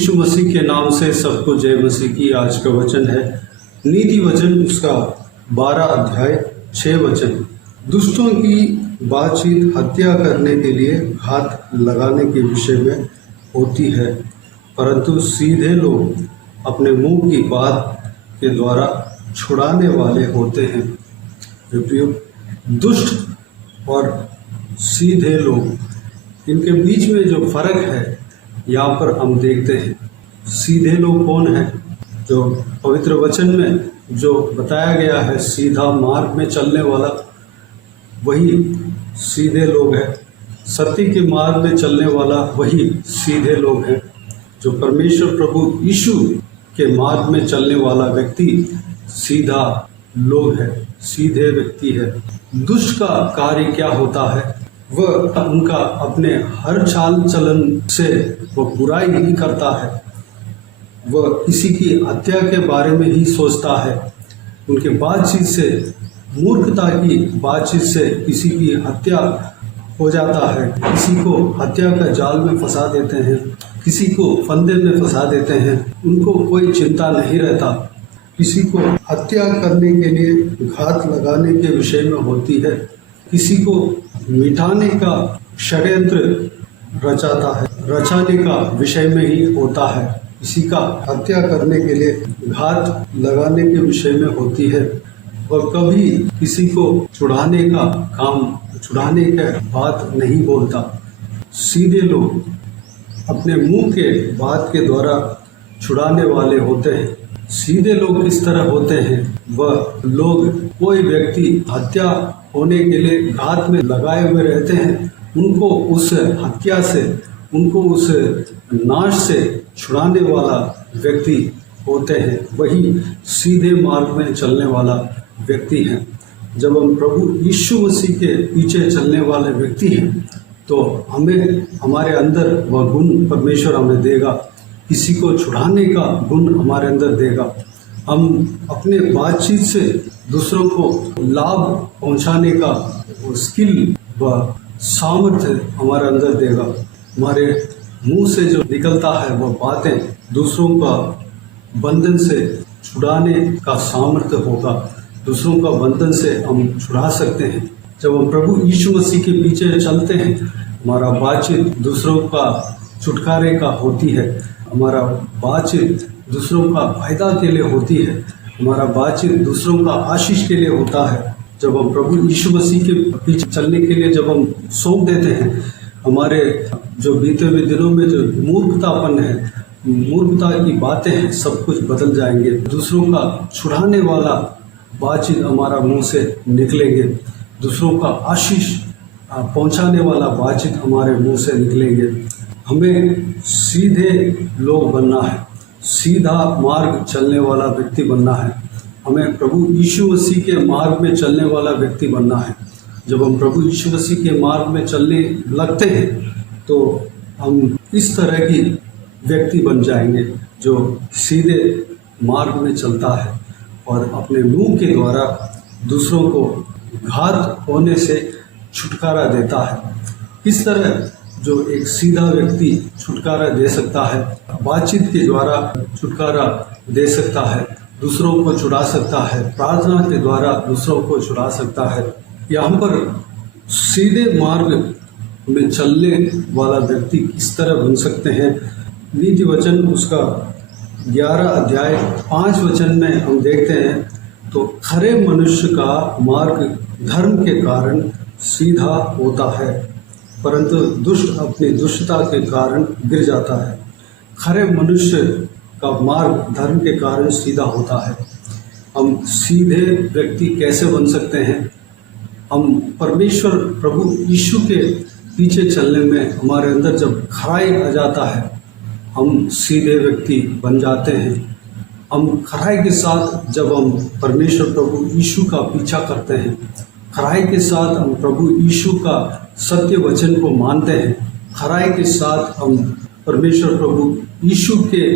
यीशु मसीह के नाम से सबको जय मसीह की। आज का वचन है नीति वचन उसका 12 अध्याय 6 वचन। दुष्टों की बातचीत हत्या करने के लिए घात लगाने के विषय में होती है, परंतु सीधे लोग अपने मुंह की बात के द्वारा छुड़ाने वाले होते हैं। दुष्ट और सीधे लोग, इनके बीच में जो फर्क है यहाँ पर हम देखते हैं। सीधे लोग कौन है? जो पवित्र वचन में जो बताया गया है, सीधा मार्ग में चलने वाला, वही सीधे लोग हैं। सत्य के मार्ग में चलने वाला वही सीधे लोग हैं। जो परमेश्वर प्रभु यीशु के मार्ग में चलने वाला व्यक्ति सीधा लोग है, सीधे व्यक्ति है। दुष्ट का कार्य क्या होता है? वह उनका अपने हर चाल चलन से वह बुराई ही करता है। वह किसी की हत्या के बारे में ही सोचता है। उनके बातचीत से, मूर्खता की बातचीत से किसी की हत्या हो जाता है। किसी को हत्या का जाल में फंसा देते हैं, किसी को फंदे में फंसा देते हैं। उनको कोई चिंता नहीं रहता। किसी को हत्या करने के लिए घात लगाने के विषय में होती है। किसी को मिटाने का षड्यंत्र रचाने का विषय में ही होता है। किसी का हत्या करने के लिए घात लगाने के विषय में होती है। वह कभी किसी को छुड़ाने का बात नहीं बोलता। सीधे लोग अपने मुंह के बात के द्वारा छुड़ाने वाले होते हैं। सीधे लोग किस तरह होते हैं? वह लोग, कोई व्यक्ति हत्या होने के लिए घात में लगाए हुए रहते हैं, उनको उस हत्या से, उनको उस नाश से छुड़ाने वाला व्यक्ति होते हैं। वही सीधे मार्ग में चलने वाला व्यक्ति है। जब हम प्रभु यीशु मसीह के पीछे चलने वाले व्यक्ति हैं, तो हमें, हमारे अंदर वह गुण परमेश्वर हमें देगा। किसी को छुड़ाने का गुण हमारे अंदर देगा। हम अपने बातचीत से दूसरों को लाभ पहुंचाने का स्किल व सामर्थ्य हमारे अंदर देगा। हमारे मुंह से जो निकलता है वह बातें दूसरों का बंधन से छुड़ाने का सामर्थ्य होगा। दूसरों का बंधन से हम छुड़ा सकते हैं। जब हम प्रभु यीशु मसीह के पीछे चलते हैं, हमारा बातचीत दूसरों का छुटकारे का होती है। हमारा बातचीत दूसरों का फायदा के लिए होती है। हमारा बातचीत दूसरों का आशीष के लिए होता है। जब हम प्रभु यीशु मसीह के पीछे चलने के लिए जब हम सौंप देते हैं, हमारे जो बीते हुए दिनों में जो मूर्खतापन है, मूर्खता की बातें हैं, सब कुछ बदल जाएंगे। दूसरों का छुड़ाने वाला बातचीत हमारा मुंह से निकलेंगे। दूसरों का आशीष पहुंचाने वाला बातचीत हमारे मुंह से निकलेंगे। हमें सीधे लोग बनना है, सीधा मार्ग चलने वाला व्यक्ति बनना है। हमें प्रभु यीशु मसीह के मार्ग में चलने वाला व्यक्ति बनना है। जब हम प्रभु यीशु मसीह के मार्ग में चलने लगते हैं, तो हम इस तरह की व्यक्ति बन जाएंगे जो सीधे मार्ग में चलता है और अपने मुंह के द्वारा दूसरों को घात होने से छुटकारा देता है। इस तरह जो एक सीधा व्यक्ति छुटकारा दे सकता है, बातचीत के द्वारा छुटकारा दे सकता है, दूसरों को छुड़ा सकता है, प्रार्थना के द्वारा दूसरों को छुड़ा सकता है। यहाँ पर सीधे मार्ग में चलने वाला व्यक्ति किस तरह बन सकते हैं? नीति वचन उसका 11 अध्याय 5 वचन में हम देखते हैं, तो खरे मनुष्य का मार्ग धर्म के कारण सीधा होता है, परंतु दुष्ट अपनी दुष्टता के कारण गिर जाता है। खरे मनुष्य का मार्ग धर्म के कारण सीधा होता है। हम सीधे व्यक्ति कैसे बन सकते हैं? हम परमेश्वर प्रभु यीशु के पीछे चलने में हमारे अंदर जब खराई आ जाता है, हम सीधे व्यक्ति बन जाते हैं। हम खराई के साथ जब हम परमेश्वर प्रभु यीशु का पीछा करते हैं, खराई के साथ हम प्रभु यीशु का सत्य वचन को मानते हैं, खराई के साथ हम परमेश्वर प्रभु यीशु के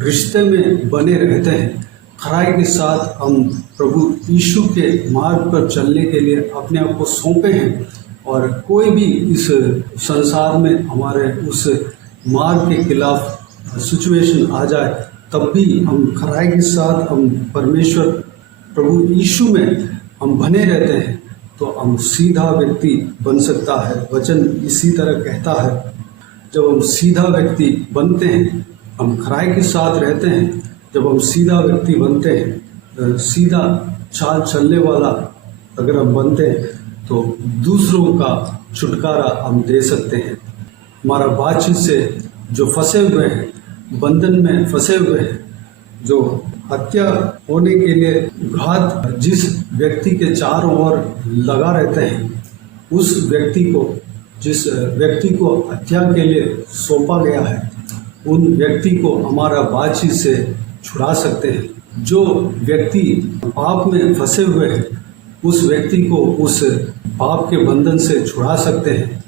रिश्ते में बने रहते हैं, खराई के साथ हम प्रभु यीशु के मार्ग पर चलने के लिए अपने आप को सौंपे हैं, और कोई भी इस संसार में हमारे उस मार्ग के खिलाफ सिचुएशन आ जाए तब भी हम खराई के साथ हम परमेश्वर प्रभु यीशु में हम बने रहते हैं तो हम सीधा व्यक्ति बन सकता है। वचन इसी तरह कहता है, जब हम सीधा व्यक्ति बनते हैं, हम खराई के साथ रहते हैं, जब हम सीधा व्यक्ति बनते हैं, सीधा चाल चलने वाला अगर हम बनते हैं तो दूसरों का छुटकारा हम दे सकते हैं। हमारा बातचीत से जो फंसे हुए हैं, बंधन में फंसे हुए हैं, जो हत्या होने के लिए घात जिस व्यक्ति के चारों ओर लगा रहते हैं, उस व्यक्ति को, जिस व्यक्ति को हत्या के लिए सौंपा गया है, उन व्यक्ति को हमारा बातचीत से छुड़ा सकते हैं। जो व्यक्ति पाप में फंसे हुए हैं, उस व्यक्ति को उस पाप के बंधन से छुड़ा सकते हैं।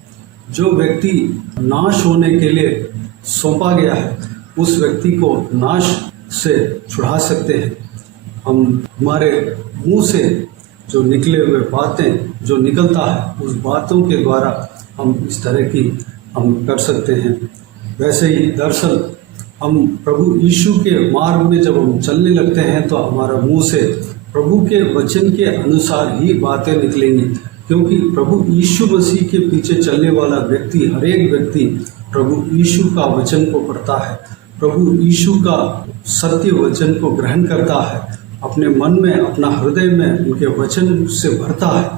जो व्यक्ति नाश होने के लिए सौंपा गया है, उस व्यक्ति को नाश से छुड़ा सकते हैं। हम हमारे मुंह से जो निकले हुए बातें जो निकलता है, उस बातों के द्वारा हम इस तरह की हम कर सकते हैं। वैसे ही दरअसल हम प्रभु यीशु के मार्ग में जब हम चलने लगते हैं तो हमारा मुंह से प्रभु के वचन के अनुसार ही बातें निकलेंगी, क्योंकि प्रभु यीशु मसीह के पीछे चलने वाला व्यक्ति, हर एक व्यक्ति प्रभु यीशु का वचन को पढ़ता है, प्रभु यीशु का सत्य वचन को ग्रहण करता है, अपने मन में, अपना हृदय में उनके वचन से भरता है,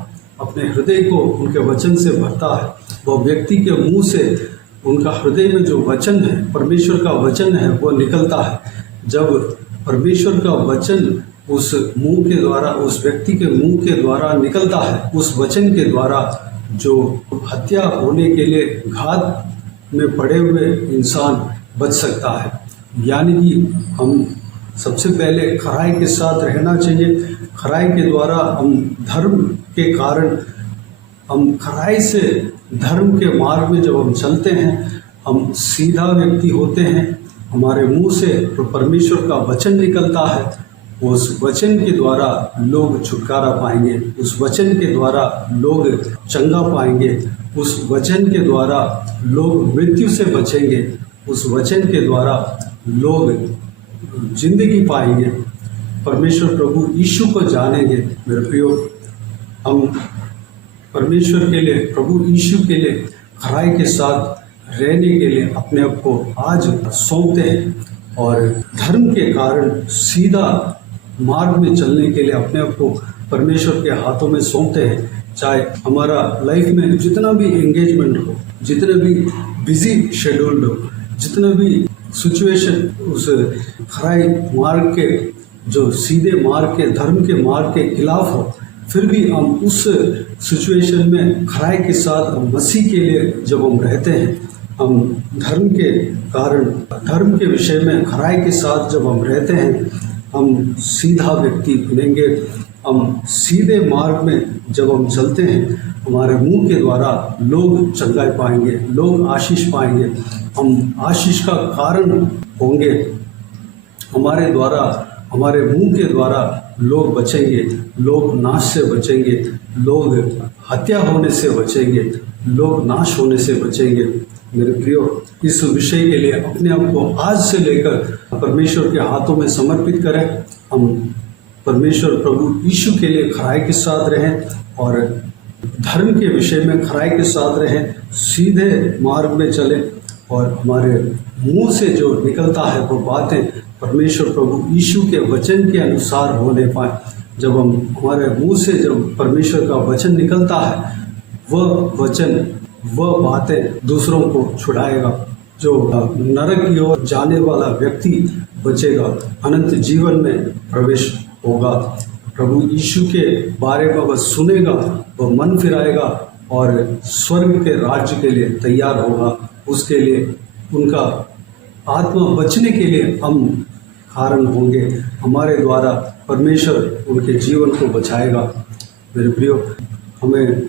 अपने हृदय को उनके वचन से भरता है। वह व्यक्ति के मुंह से उनका हृदय में जो वचन है, परमेश्वर का वचन है, वो निकलता है। जब परमेश्वर का वचन उस मुंह के द्वारा, उस व्यक्ति के मुंह के द्वारा निकलता है, उस वचन के द्वारा जो हत्या होने के लिए घात में पड़े हुए इंसान बच सकता है। यानी कि हम सबसे पहले खराई के साथ रहना चाहिए। खराई के द्वारा हम धर्म के कारण, हम खराई से धर्म के मार्ग में जब हम चलते हैं, हम सीधा व्यक्ति होते हैं। हमारे मुंह से जो परमेश्वर का वचन निकलता है, उस वचन के द्वारा लोग छुटकारा पाएंगे, उस वचन के द्वारा लोग चंगा पाएंगे, उस वचन के द्वारा लोग मृत्यु से बचेंगे, उस वचन के द्वारा लोग जिंदगी पाएंगे, परमेश्वर प्रभु यीशु को जानेंगे। मेरे प्रियो, हम परमेश्वर के लिए, प्रभु यीशु के लिए खराई के साथ रहने के लिए अपने आप को आज सौंपते हैं और धर्म के कारण सीधा मार्ग में चलने के लिए अपने आप को परमेश्वर के हाथों में सौंपते हैं। चाहे हमारा लाइफ में जितना भी एंगेजमेंट हो, जितने भी बिजी शेड्यूल हो, जितना भी सिचुएशन उस खराई मार्ग के, जो सीधे मार्ग के, धर्म के मार्ग के खिलाफ हो, फिर भी हम उस सिचुएशन में खराई के साथ मसीह के लिए जब हम रहते हैं, हम धर्म के कारण, धर्म के विषय में खराई के साथ जब हम रहते हैं, हम सीधा व्यक्ति बनेंगे। हम सीधे मार्ग में जब हम चलते हैं, हमारे मुंह के द्वारा लोग चंगाई पाएंगे, लोग आशीष पाएंगे, हम आशीष का कारण होंगे। हमारे द्वारा, हमारे मुंह के द्वारा लोग बचेंगे, लोग नाश से बचेंगे, लोग हत्या होने से बचेंगे, लोग नाश होने से बचेंगे। मेरे प्रियो, इस विषय के लिए अपने आप को आज से लेकर परमेश्वर के हाथों में समर्पित करें। हम परमेश्वर प्रभु यीशु के लिए खराई के साथ रहें और धर्म के विषय में खराई के साथ रहें, सीधे मार्ग में चलें और हमारे मुंह से जो निकलता है वो बातें परमेश्वर प्रभु यीशु के वचन के अनुसार होने पाए। जब हम, हमारे मुंह से जब परमेश्वर का वचन निकलता है, वह वचन, वह बातें दूसरों को छुड़ाएगा। जो नरक की ओर जाने वाला व्यक्ति बचेगा, अनंत जीवन में प्रवेश होगा। प्रभु यीशु के बारे में वह सुनेगा, वह मन फिराएगा और स्वर्ग के राज्य के लिए तैयार होगा। उसके लिए, उनका आत्मा बचने के लिए हम कारण होंगे। हमारे द्वारा परमेश्वर उनके जीवन को बचाएगा। मेरे प्रियो, हमें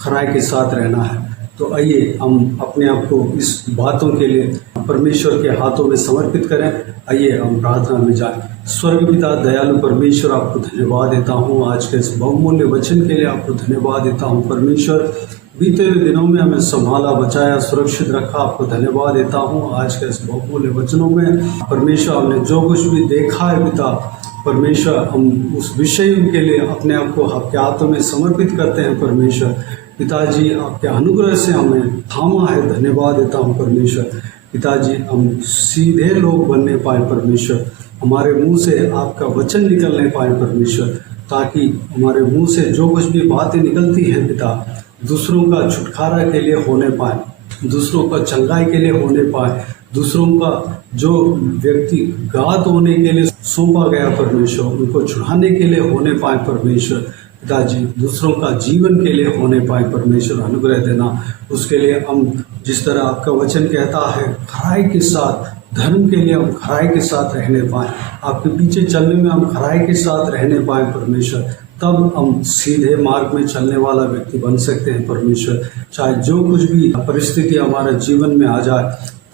खराई के साथ रहना है, तो आइए हम अपने आप को इस बातों के लिए परमेश्वर के हाथों में समर्पित करें। आइए हम प्रार्थना में जाएं। स्वर्ग पिता दयालु परमेश्वर, आपको धन्यवाद देता हूँ आज के इस बहुमूल्य वचन के लिए, आपको धन्यवाद देता हूँ परमेश्वर। बीते हुए दिनों में हमें संभाला, बचाया, सुरक्षित रखा। आपको धन्यवाद देता हूँ। आज के इस बहुमूल्य वचनों में परमेश्वर हमने जो कुछ भी देखा है पिता, परमेश्वर हम उस विषय के लिए अपने आप को आपके हाथों में समर्पित करते हैं। परमेश्वर पिताजी, आपके अनुग्रह से हमें थामा है। धन्यवाद देता हूँ परमेश्वर पिताजी, हम सीधे लोग बनने पाए परमेश्वर, हमारे मुंह से आपका वचन निकलने पाए परमेश्वर, ताकि हमारे मुंह से जो कुछ भी बातें निकलती हैं पिता, दूसरों का छुटकारा के लिए होने पाए, दूसरों का चंगाई के लिए होने पाए, दूसरों का जो व्यक्ति गात होने के लिए सौंपा गया परमेश्वर, उनको छुड़ाने के लिए होने पाए परमेश्वर पिताजी, दूसरों का जीवन के लिए होने पाए परमेश्वर, अनुग्रह देना। उसके लिए हम जिस तरह आपका वचन कहता है, खराई के साथ, धर्म के लिए हम खराई के साथ रहने पाए, आपके पीछे चलने में हम खराई के साथ रहने पाए परमेश्वर, तब हम सीधे मार्ग में चलने वाला व्यक्ति बन सकते हैं परमेश्वर। चाहे जो कुछ भी परिस्थिति हमारे जीवन में आ जाए,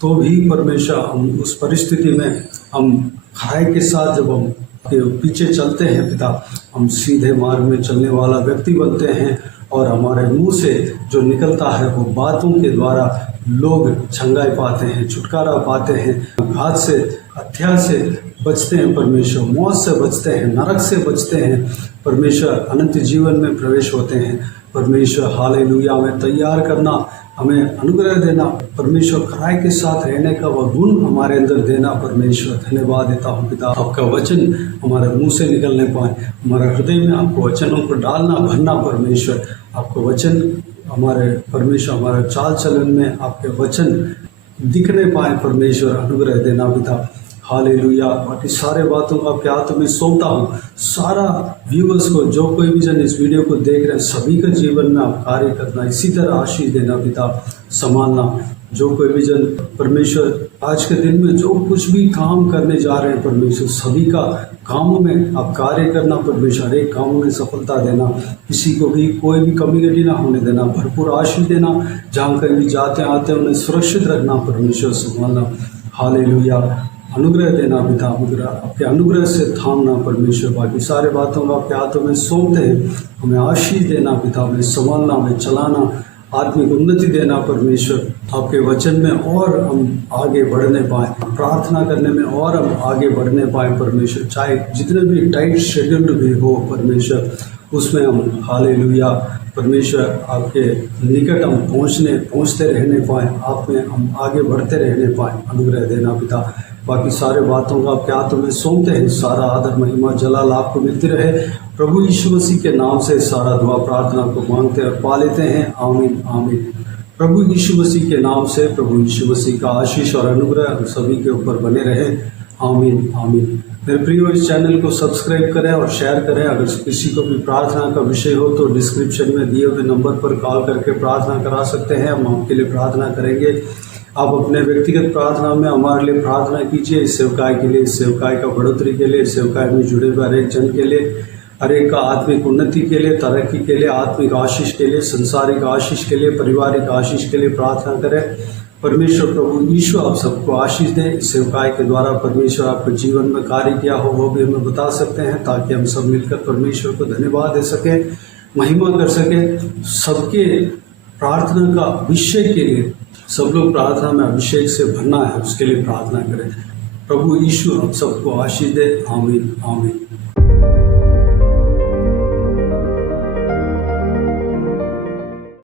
तो भी परमेश्वर हम उस परिस्थिति में हम खराई के साथ जब हम के पीछे चलते हैं पिता, हम सीधे मार्ग में चलने वाला व्यक्ति बनते हैं, और हमारे मुंह से जो निकलता है वो बातों के द्वारा लोग छंगाई पाते हैं, छुटकारा पाते हैं, घात से, हत्या से बचते हैं परमेश्वर, मौत से बचते हैं, नरक से बचते हैं परमेश्वर, अनंत जीवन में प्रवेश होते हैं परमेश्वर। हालेलुया। हमें तैयार करना, हमें अनुग्रह देना परमेश्वर, खराई के साथ रहने का वह गुण हमारे अंदर देना परमेश्वर। धन्यवाद देता हूँ पिता, आपका वचन हमारे मुंह से निकलने पाए, हमारे हृदय में आपको वचनों को डालना, भरना परमेश्वर, आपको वचन हमारे परमेश्वर, हमारे चाल चलन में आपके वचन दिखने पाए परमेश्वर, अनुग्रह देना पिता। हालेलुया। बाकी सारे बातों को आपके हाथों में सौंपता हूँ। सारा व्यूअर्स को, जो कोई भी जन इस वीडियो को देख रहे हैं, सभी का जीवन में आप कार्य करना, इसी तरह आशीष देना पिता, संभालना। जो कोई भी जन परमेश्वर आज के दिन में जो कुछ भी काम करने जा रहे हैं परमेश्वर, सभी का कामों में आप कार्य करना परमेश्वर, एक कामों में सफलता देना, किसी को भी कोई भी कमी गटी ना होने देना, भरपूर आशीष देना, जहाँ कहीं भी जाते आते उन्हें सुरक्षित रखना परमेश्वर, संभालना। हालेलुया। अनुग्रह देना पिता, अनुग्रह, आपके अनुग्रह से थामना परमेश्वर। बाकी सारे बातों को आपके हाथों में सौंपते हैं, हमें आशीष देना पिता, हमें संभालना, हमें चलाना, आत्मिक उन्नति देना परमेश्वर, आपके वचन में और हम आगे बढ़ने पाए, प्रार्थना करने में और हम आगे बढ़ने पाए परमेश्वर, चाहे जितने भी टाइट शेड्यूल्ड भी हो परमेश्वर, उसमें हम हालेलुया परमेश्वर आपके निकट हम पहुँचते रहने पाए, आप में हम आगे बढ़ते रहने पाए, अनुग्रह देना पिता। बाकी सारे बातों का आपके हाथों में सौंपते हैं, सारा आदर महिमा जलाल आपको मिलती रहे। प्रभु यीशु मसीह के नाम से सारा दुआ प्रार्थना को मांगते और पा लेते हैं, आमीन आमीन। प्रभु यीशु मसीह के नाम से प्रभु यीशु मसीह का आशीष और अनुग्रह हम सभी के ऊपर बने रहे, आमीन आमीन। मेरे प्रियो, इस चैनल को सब्सक्राइब करें और शेयर करें। अगर किसी को भी प्रार्थना का विषय हो तो डिस्क्रिप्शन में दिए हुए नंबर पर कॉल करके प्रार्थना करा सकते हैं, हम आपके लिए प्रार्थना करेंगे। आप अपने व्यक्तिगत प्रार्थना में हमारे लिए प्रार्थना कीजिए, इस सेवकाई के लिए, इस सेवकाई का बढ़ोतरी के लिए, इस सेवकाई में जुड़े हुए हर एक जन के लिए, हर एक का आत्मिक उन्नति के लिए, तरक्की के लिए, आत्मिक आशीष के लिए, संसारिक आशीष के लिए, पारिवारिक आशीष के लिए प्रार्थना करें। परमेश्वर प्रभु यीशु आप सबको आशीष दें। इस सेवकाई के द्वारा परमेश्वर आपके जीवन में कार्य किया हो वो भी हमें बता सकते हैं, ताकि हम सब मिलकर परमेश्वर को धन्यवाद दे सकें, महिमा कर सकें। सबके प्रार्थना का विषय के लिए, सब लोग प्रार्थना में अभिषेक से भरना है, उसके लिए प्रार्थना करें। प्रभु यीशु आप सबको आशीष दे, आमीन आमीन।